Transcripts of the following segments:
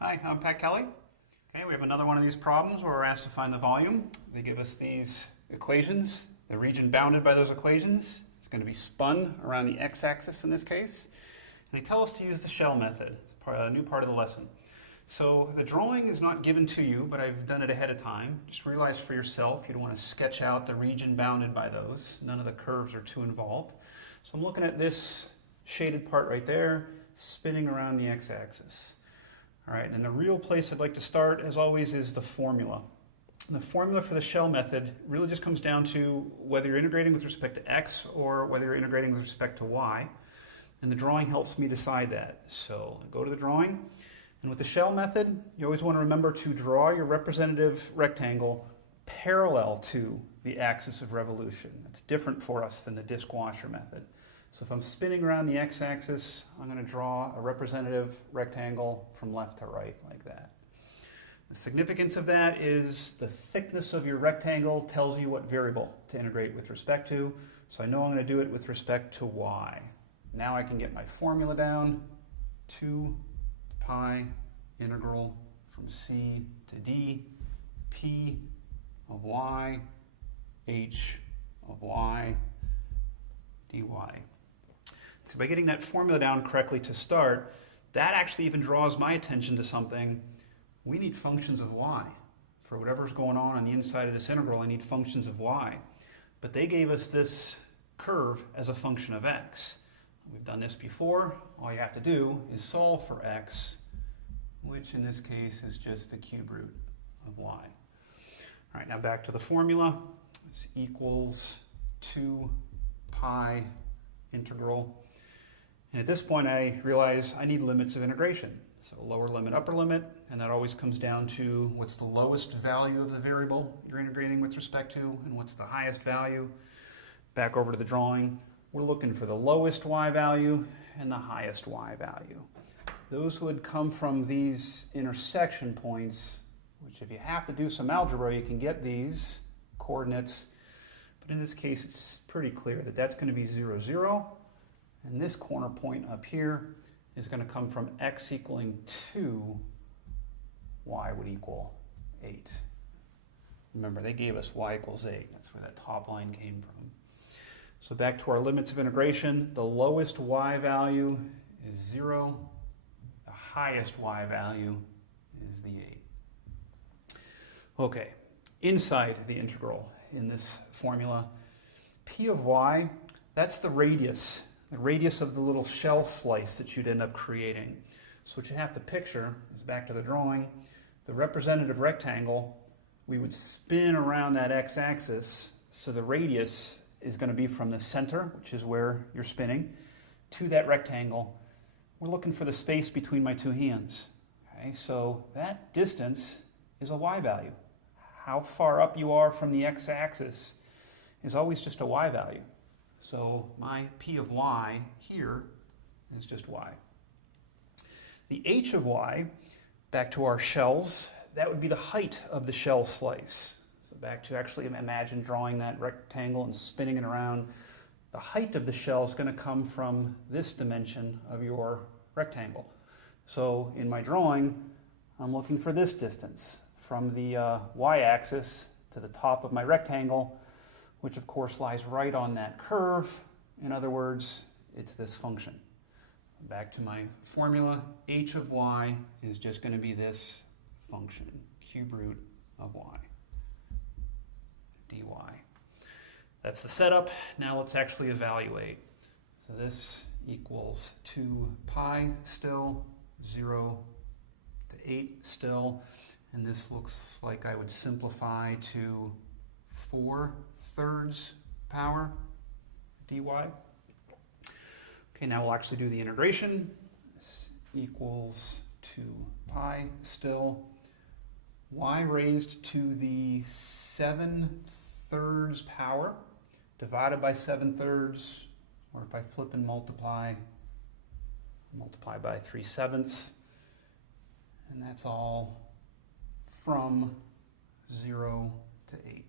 Hi, I'm Pat Kelly. Okay, we have another one of these problems where we're asked to find the volume. They give us these equations. The region bounded by those equations is going to be spun around the x-axis in this case. And they tell us to use the shell method. It's a new part of the lesson. So the drawing is not given to you, but I've done it ahead of time. Just realize for yourself you don't want to sketch out the region bounded by those. None of the curves are too involved. So I'm looking at this shaded part right there, spinning around the x-axis. All right, and the real place I'd like to start, as always, is the formula. And the formula for the shell method really just comes down to whether you're integrating with respect to x or whether you're integrating with respect to y. And the drawing helps me decide that. So I go to the drawing, and with the shell method, you always want to remember to draw your representative rectangle parallel to the axis of revolution. That's different for us than the disc washer method. So if I'm spinning around the x-axis, I'm going to draw a representative rectangle from left to right like that. The significance of that is the thickness of your rectangle tells you what variable to integrate with respect to. So I know I'm going to do it with respect to y. Now I can get my formula down. 2 pi integral from c to d, p of y, h of y, dy. So by getting that formula down correctly to start, that actually even draws my attention to something. We need functions of y. For whatever's going on the inside of this integral, I need functions of y. But they gave us this curve as a function of x. We've done this before. All you have to do is solve for x, which in this case is just the cube root of y. All right, now back to the formula. This equals 2 pi integral. And at this point I realize I need limits of integration. So lower limit, upper limit, and that always comes down to what's the lowest value of the variable you're integrating with respect to and what's the highest value. Back over to the drawing. We're looking for the lowest y value and the highest y value. Those would come from these intersection points, which if you have to do some algebra, you can get these coordinates. But in this case, it's pretty clear that that's going to be 0, 0. And this corner point up here is going to come from x equaling 2, y would equal 8. Remember, they gave us y equals 8. That's where that top line came from. So back to our limits of integration, the lowest y value is 0. The highest y value is the 8. Okay, inside the integral in this formula, p of y, that's the radius of the little shell slice that you'd end up creating. So what you have to picture is, back to the drawing, the representative rectangle, we would spin around that x-axis, so the radius is going to be from the center, which is where you're spinning, to that rectangle. We're looking for the space between my two hands. Okay, so that distance is a y value. How far up you are from the x-axis is always just a y value. So my p of y here is just y. The h of y, back to our shells, that would be the height of the shell slice. So back to actually imagine drawing that rectangle and spinning it around. The height of the shell is going to come from this dimension of your rectangle. So in my drawing, I'm looking for this distance from the y-axis to the top of my rectangle, which of course lies right on that curve. In other words, it's this function. Back to my formula, h of y is just going to be this function, cube root of y, dy. That's the setup. Now let's actually evaluate. So this equals 2 pi still, 0 to 8 still, and this looks like I would simplify to 4/3 power dy. Okay, now we'll actually do the integration. This equals 2 pi still, y raised to the 7/3 power divided by 7/3, or if I flip and multiply by 3/7, and that's all from 0 to 8.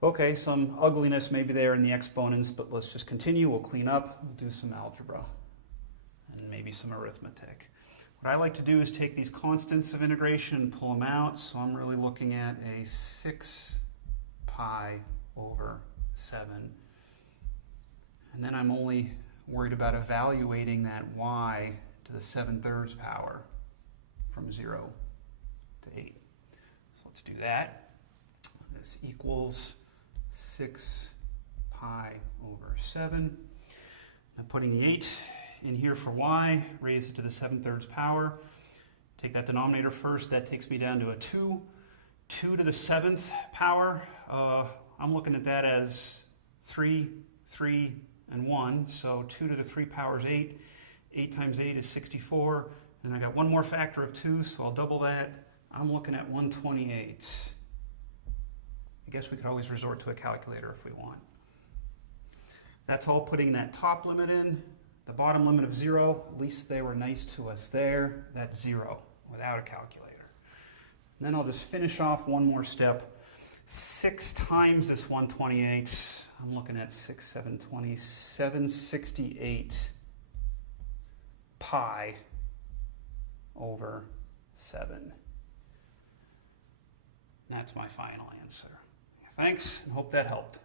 Okay, some ugliness maybe there in the exponents, but let's just continue. We'll clean up. We'll do some algebra and maybe some arithmetic. What I like to do is take these constants of integration and pull them out. So I'm really looking at a 6 pi over 7. And then I'm only worried about evaluating that y to the 7/3 power from 0 to 8. So let's do that. This equals 6 pi over 7. I'm putting the 8 in here for y, raise it to the 7/3 power. Take that denominator first, that takes me down to a 2. 2 to the 7th power, I'm looking at that as 3, 3, and 1. So 2 to the 3 power is 8. 8 times 8 is 64. And I got one more factor of 2, so I'll double that. I'm looking at 128. I guess we could always resort to a calculator if we want. That's all putting that top limit in. The bottom limit of 0, at least they were nice to us there. That's 0 without a calculator. And then I'll just finish off one more step. 6 times this 128, I'm looking at 6, 7, 20, 768 pi over 7. That's my final answer. Thanks, and hope that helped.